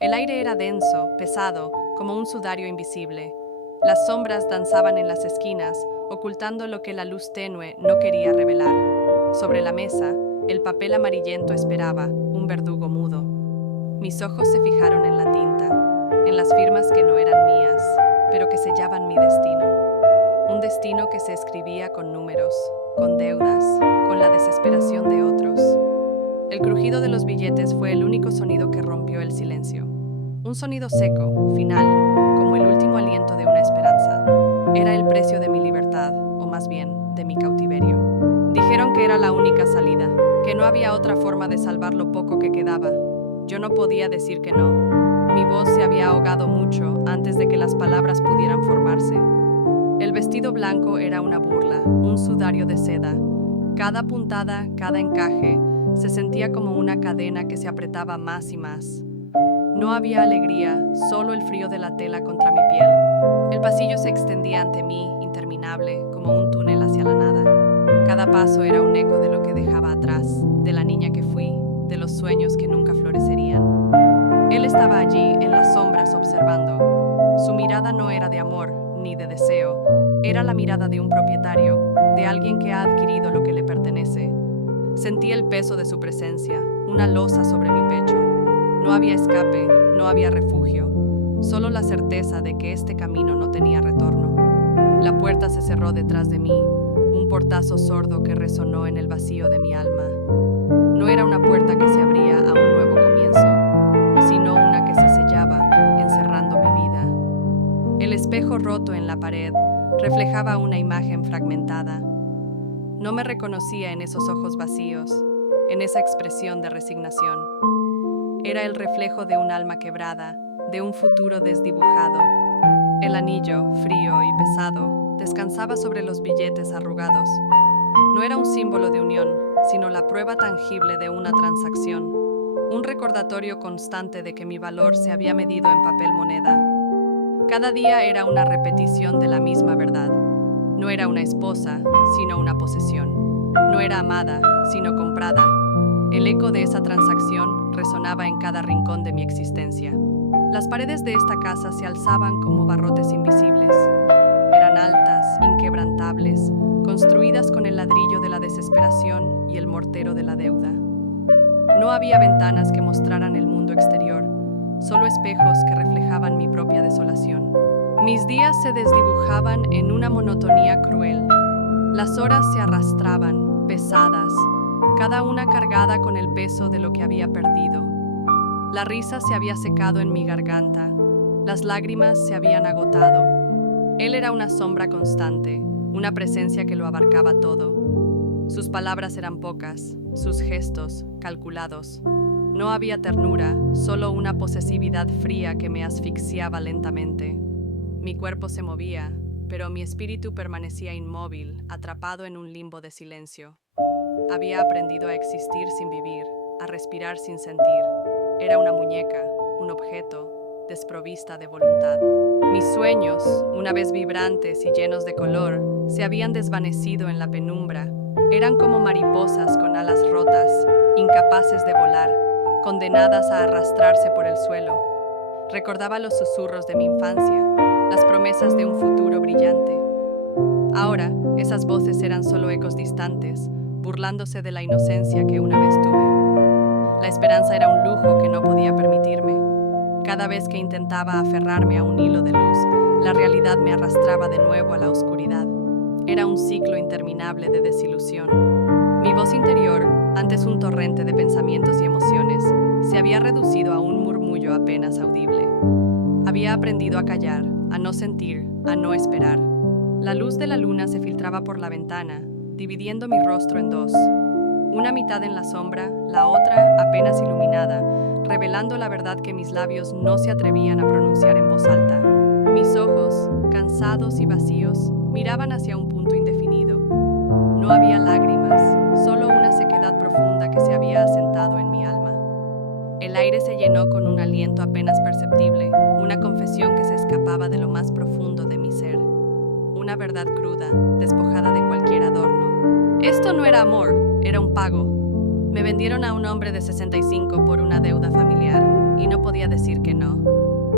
El aire era denso, pesado, como un sudario invisible. Las sombras danzaban en las esquinas, ocultando lo que la luz tenue no quería revelar. Sobre la mesa, el papel amarillento esperaba, un verdugo mudo. Mis ojos se fijaron en la tinta, en las firmas que no eran mías, pero que sellaban mi destino. Un destino que se escribía con números, con deudas, con la desesperación de otros. El crujido de los billetes fue el único sonido que rompió el silencio. Un sonido seco, final, como el último aliento de una esperanza. Era el precio de mi libertad, o más bien, de mi cautiverio. Dijeron que era la única salida, que no había otra forma de salvar lo poco que quedaba. Yo no podía decir que no. Mi voz se había ahogado mucho antes de que las palabras pudieran formarse. El vestido blanco era una burla, un sudario de seda. Cada puntada, cada encaje, se sentía como una cadena que se apretaba más y más. No había alegría, solo el frío de la tela contra mi piel. El pasillo se extendía ante mí, interminable, como un túnel hacia la nada. Cada paso era un eco de lo que dejaba atrás, de la niña que fui, de los sueños que nunca florecerían. Él estaba allí, en las sombras, observando. Su mirada no era de amor, ni de deseo. Era la mirada de un propietario, de alguien que ha adquirido lo que le pertenece. Sentí el peso de su presencia, una losa sobre mi pecho. No había escape, no había refugio, solo la certeza de que este camino no tenía retorno. La puerta se cerró detrás de mí, un portazo sordo que resonó en el vacío de mi alma. No era una puerta que se abría a un nuevo comienzo, sino una que se sellaba, encerrando mi vida. El espejo roto en la pared reflejaba una imagen fragmentada. No me reconocía en esos ojos vacíos, en esa expresión de resignación. Era el reflejo de un alma quebrada, de un futuro desdibujado. El anillo, frío y pesado, descansaba sobre los billetes arrugados. No era un símbolo de unión, sino la prueba tangible de una transacción, un recordatorio constante de que mi valor se había medido en papel moneda. Cada día era una repetición de la misma verdad. No era una esposa, sino una posesión. No era amada, sino comprada. El eco de esa transacción resonaba en cada rincón de mi existencia. Las paredes de esta casa se alzaban como barrotes invisibles. Eran altas, inquebrantables, construidas con el ladrillo de la desesperación y el mortero de la deuda. No había ventanas que mostraran el mundo exterior, solo espejos que reflejaban mi propia desolación. Mis días se desdibujaban en una monotonía cruel. Las horas se arrastraban, pesadas, cada una cargada con el peso de lo que había perdido. La risa se había secado en mi garganta, las lágrimas se habían agotado. Él era una sombra constante, una presencia que lo abarcaba todo. Sus palabras eran pocas, sus gestos calculados. No había ternura, solo una posesividad fría que me asfixiaba lentamente. Mi cuerpo se movía, pero mi espíritu permanecía inmóvil, atrapado en un limbo de silencio. Había aprendido a existir sin vivir, a respirar sin sentir. Era una muñeca, un objeto, desprovista de voluntad. Mis sueños, una vez vibrantes y llenos de color, se habían desvanecido en la penumbra. Eran como mariposas con alas rotas, incapaces de volar, condenadas a arrastrarse por el suelo. Recordaba los susurros de mi infancia, las promesas de un futuro brillante. Ahora, esas voces eran solo ecos distantes, burlándose de la inocencia que una vez tuve. La esperanza era un lujo que no podía permitirme. Cada vez que intentaba aferrarme a un hilo de luz, la realidad me arrastraba de nuevo a la oscuridad. Era un ciclo interminable de desilusión. Mi voz interior, antes un torrente de pensamientos y emociones, se había reducido a un murmullo apenas audible. Había aprendido a callar, a no sentir, a no esperar. La luz de la luna se filtraba por la ventana, dividiendo mi rostro en dos. Una mitad en la sombra, la otra apenas iluminada, revelando la verdad que mis labios no se atrevían a pronunciar en voz alta. Mis ojos, cansados y vacíos, miraban hacia un punto indefinido. No había lágrimas, solo una sequedad profunda que se había asentado en mi alma. El aire se llenó con un aliento apenas perceptible, una confesión que se escapaba de lo más profundo de mi ser. Una verdad cruda, despojada de cualquier adorno. Esto no era amor, era un pago. Me vendieron a un hombre de 65 por una deuda familiar. y no podía decir que no.